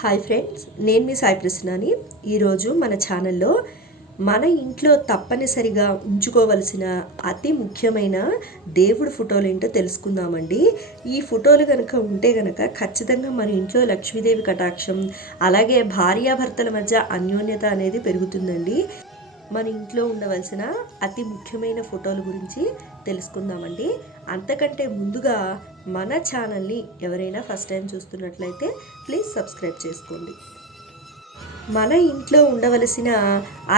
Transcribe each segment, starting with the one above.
Hi friends, నేను మీ సాయి ప్రసన్నాని. ఈరోజు మన ఛానల్లో మన ఇంట్లో తప్పనిసరిగా ఉంచుకోవలసిన అతి ముఖ్యమైన దేవుడి ఫోటోలు ఏంటో తెలుసుకుందామండి. ఈ ఫోటోలు కనుక ఉంటే కనుక ఖచ్చితంగా మన ఇంట్లో లక్ష్మీదేవి కటాక్షం, అలాగే భార్యాభర్తల మధ్య అన్యోన్యత అనేది పెరుగుతుందండి. మన ఇంట్లో ఉండవలసిన అతి ముఖ్యమైన ఫోటోల గురించి తెలుసుకుందామండి. అంతకంటే ముందుగా మన ఛానల్ని ఎవరైనా ఫస్ట్ టైం చూస్తున్నట్లయితే ప్లీజ్ సబ్స్క్రైబ్ చేసుకోండి. మన ఇంట్లో ఉండవలసిన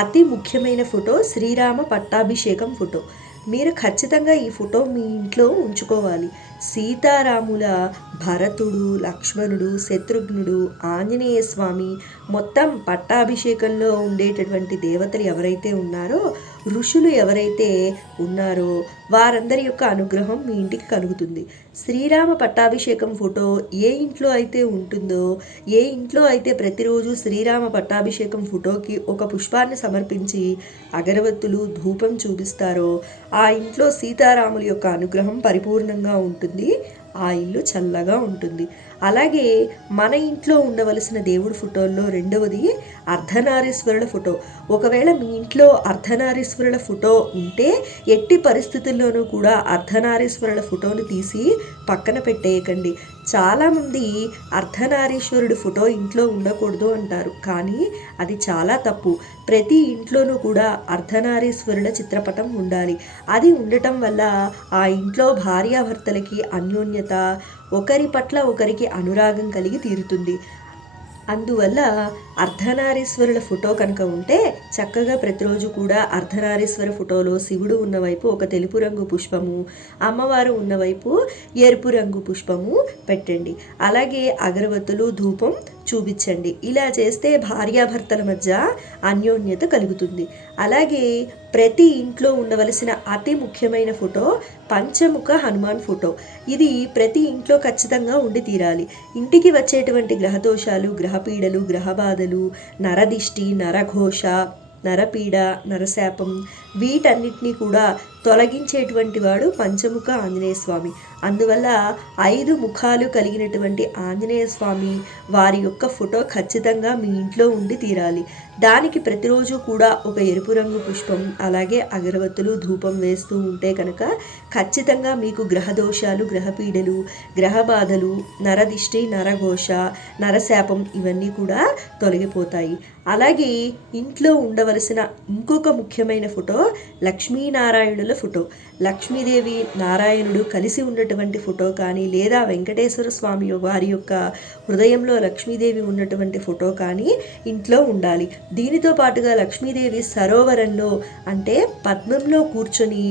అతి ముఖ్యమైన ఫోటో శ్రీరామ పట్టాభిషేకం ఫోటో. మీరు ఖచ్చితంగా ఈ ఫోటో మీ ఇంట్లో ఉంచుకోవాలి. సీతారాముల, భరతుడు, లక్ష్మణుడు, శత్రుఘ్నుడు, ఆంజనేయ స్వామి మొత్తం పట్టాభిషేకంలో ఉండేటటువంటి దేవతలు ఎవరైతే ఉన్నారో, ఋషులు ఎవరైతే ఉన్నారో వారందరి యొక్క అనుగ్రహం మీ ఇంటికి కలుగుతుంది. శ్రీరామ పట్టాభిషేకం ఫోటో ఏ ఇంట్లో అయితే ఉంటుందో, ఏ ఇంట్లో అయితే ప్రతిరోజు శ్రీరామ పట్టాభిషేకం ఫోటోకి ఒక పుష్పాన్ని సమర్పించి అగరవత్తులు ధూపం చూపిస్తారో ఆ ఇంట్లో సీతారాముల యొక్క అనుగ్రహం పరిపూర్ణంగా ఉంటుంది. ఆ ఇల్లు చల్లగా ఉంటుంది. అలాగే మన ఇంట్లో ఉండవలసిన దేవుడి ఫోటోల్లో రెండవది అర్ధనారీశ్వరుల ఫోటో. ఒకవేళ మీ ఇంట్లో అర్ధనారీశ్వరుల ఫోటో ఉంటే ఎట్టి పరిస్థితుల్లోనూ కూడా అర్ధనారీశ్వరుల ఫోటోను తీసి పక్కన పెట్టేయకండి. చాలామంది అర్ధనారీశ్వరుడి ఫోటో ఇంట్లో ఉండకూడదు అంటారు, కానీ అది చాలా తప్పు. ప్రతి ఇంట్లోనూ కూడా అర్ధనారీశ్వరుల చిత్రపటం ఉండాలి. అది ఉండటం వల్ల ఆ ఇంట్లో భార్యాభర్తలకి అన్యోన్యత, ఒకరి పట్ల ఒకరికి అనురాగం కలిగి తీరుతుంది. అందువల్ల అర్ధనారీశ్వరుల ఫోటో కనుక ఉంటే చక్కగా ప్రతిరోజు కూడా అర్ధనారీశ్వర ఫోటోలో శివుడు ఉన్నవైపు ఒక తెలుపు రంగు పుష్పము, అమ్మవారు ఉన్నవైపు ఎరుపు రంగు పుష్పము పెట్టండి. అలాగే అగరవత్తులు ధూపం చూపించండి. ఇలా చేస్తే భార్యాభర్తల మధ్య అన్యోన్యత కలుగుతుంది. అలాగే ప్రతి ఇంట్లో ఉండవలసిన అతి ముఖ్యమైన ఫోటో పంచముఖ హనుమాన్ ఫోటో. ఇది ప్రతి ఇంట్లో ఖచ్చితంగా ఉండి తీరాలి. ఇంటికి వచ్చేటువంటి గ్రహదోషాలు, గ్రహపీడలు, గ్రహబాధలు, నరదిష్టి, నరఘోష, నరపీడ, నరశాపం వీటన్నిటినీ కూడా తొలగించేటువంటి వాడు పంచముఖ ఆంజనేయ స్వామి. అందువల్ల 5 ముఖాలు కలిగినటువంటి ఆంజనేయ స్వామి వారి యొక్క ఫోటో ఖచ్చితంగా మీ ఇంట్లో ఉండి తీరాలి. దానికి ప్రతిరోజు కూడా ఒక ఎరుపు రంగు పుష్పం, అలాగే అగరవత్తులు ధూపం వేస్తూ ఉంటే కనుక ఖచ్చితంగా మీకు గ్రహదోషాలు, గ్రహపీడలు, గ్రహబాధలు, నరదిష్టి, నరఘోష, నరశాపం ఇవన్నీ కూడా తొలగిపోతాయి. అలాగే ఇంట్లో ఉండవలసిన ఇంకొక ముఖ్యమైన ఫోటో లక్ష్మీనారాయణుల ఫోటో. లక్ష్మీదేవి, నారాయణుడు కలిసి ఉన్నటువంటి ఫోటో కానీ, లేదా వెంకటేశ్వర స్వామి వారి యొక్క హృదయంలో లక్ష్మీదేవి ఉన్నటువంటి ఫోటో కానీ ఇంట్లో ఉండాలి. దీనితో పాటుగా లక్ష్మీదేవి సరోవరంలో అంటే పద్మంలో కూర్చొని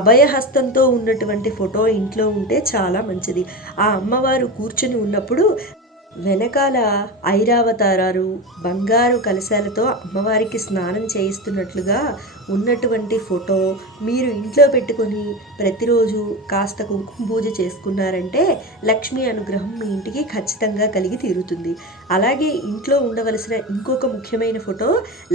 అభయహస్తంతో ఉన్నటువంటి ఫోటో ఇంట్లో ఉంటే చాలా మంచిది. ఆ అమ్మవారు కూర్చొని ఉన్నప్పుడు వెనకాల ఐరావతారాలు బంగారు కలశాలతో అమ్మవారికి స్నానం చేయిస్తున్నట్లుగా ఉన్నటువంటి ఫోటో మీరు ఇంట్లో పెట్టుకొని ప్రతిరోజు కాస్త కుంకుమ పూజ చేసుకున్నారంటే లక్ష్మీ అనుగ్రహం మీ ఇంటికి ఖచ్చితంగా కలిగి తీరుతుంది. అలాగే ఇంట్లో ఉండవలసిన ఇంకొక ముఖ్యమైన ఫోటో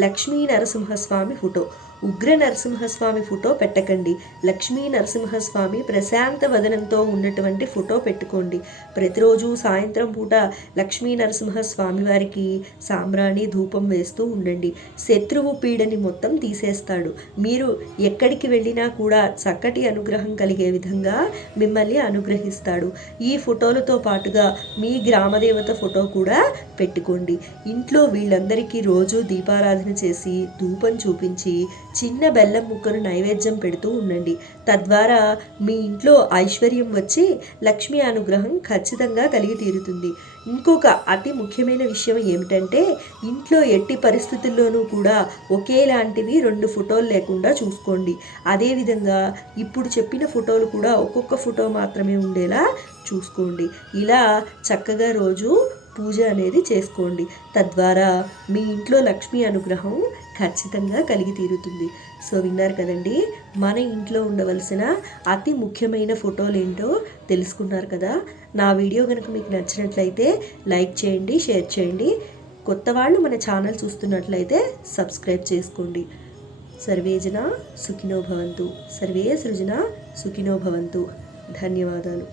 లక్ష్మీ నరసింహస్వామి ఫోటో. ఉగ్ర నరసింహస్వామి ఫోటో పెట్టకండి. లక్ష్మీ నరసింహస్వామి ప్రశాంత వదనంతో ఉన్నటువంటి ఫోటో పెట్టుకోండి. ప్రతిరోజు సాయంత్రం పూట లక్ష్మీ నరసింహస్వామి వారికి సాంబ్రాణి ధూపం వేస్తూ ఉండండి. శత్రువు పీడని మొత్తం తీసేస్తాడు. మీరు ఎక్కడికి వెళ్ళినా కూడా చక్కటి అనుగ్రహం కలిగే విధంగా మిమ్మల్ని అనుగ్రహిస్తాడు. ఈ ఫోటోలతో పాటుగా మీ గ్రామదేవత ఫోటో కూడా పెట్టుకోండి. ఇంట్లో వీళ్ళందరికీ రోజు దీపారాధన చేసి ధూపం చూపించి చిన్న బెల్లం ముక్కను నైవేద్యం పెడుతూ ఉండండి. తద్వారా మీ ఇంట్లో ఐశ్వర్యం వచ్చి లక్ష్మీ అనుగ్రహం ఖచ్చితంగా కలిగి తీరుతుంది. ఇంకొక అతి ముఖ్యమైన విషయం ఏమిటంటే ఇంట్లో ఎట్టి పరిస్థితుల్లోనూ కూడా ఒకేలాంటివి 2 ఫోటోలు లేకుండా చూసుకోండి. అదేవిధంగా ఇప్పుడు చెప్పిన ఫోటోలు కూడా ఒక్కొక్క ఫోటో మాత్రమే ఉండేలా చూసుకోండి. ఇలా చక్కగా రోజు పూజ అనేది చేసుకోండి. తద్వారా మీ ఇంట్లో లక్ష్మీ అనుగ్రహం ఖచ్చితంగా కలిగి తీరుతుంది. సో విన్నారు కదండి, మన ఇంట్లో ఉండవలసిన అతి ముఖ్యమైన ఫోటోలు ఏంటో తెలుసుకున్నారు కదా. నా వీడియో కనుక మీకు నచ్చినట్లయితే లైక్ చేయండి, షేర్ చేయండి. కొత్త వాళ్ళు మన ఛానల్ చూస్తున్నట్లయితే సబ్స్క్రైబ్ చేసుకోండి. సర్వే జన సుఖినో భవంతు, సర్వే సృజన సుఖినో భవంతు. ధన్యవాదాలు.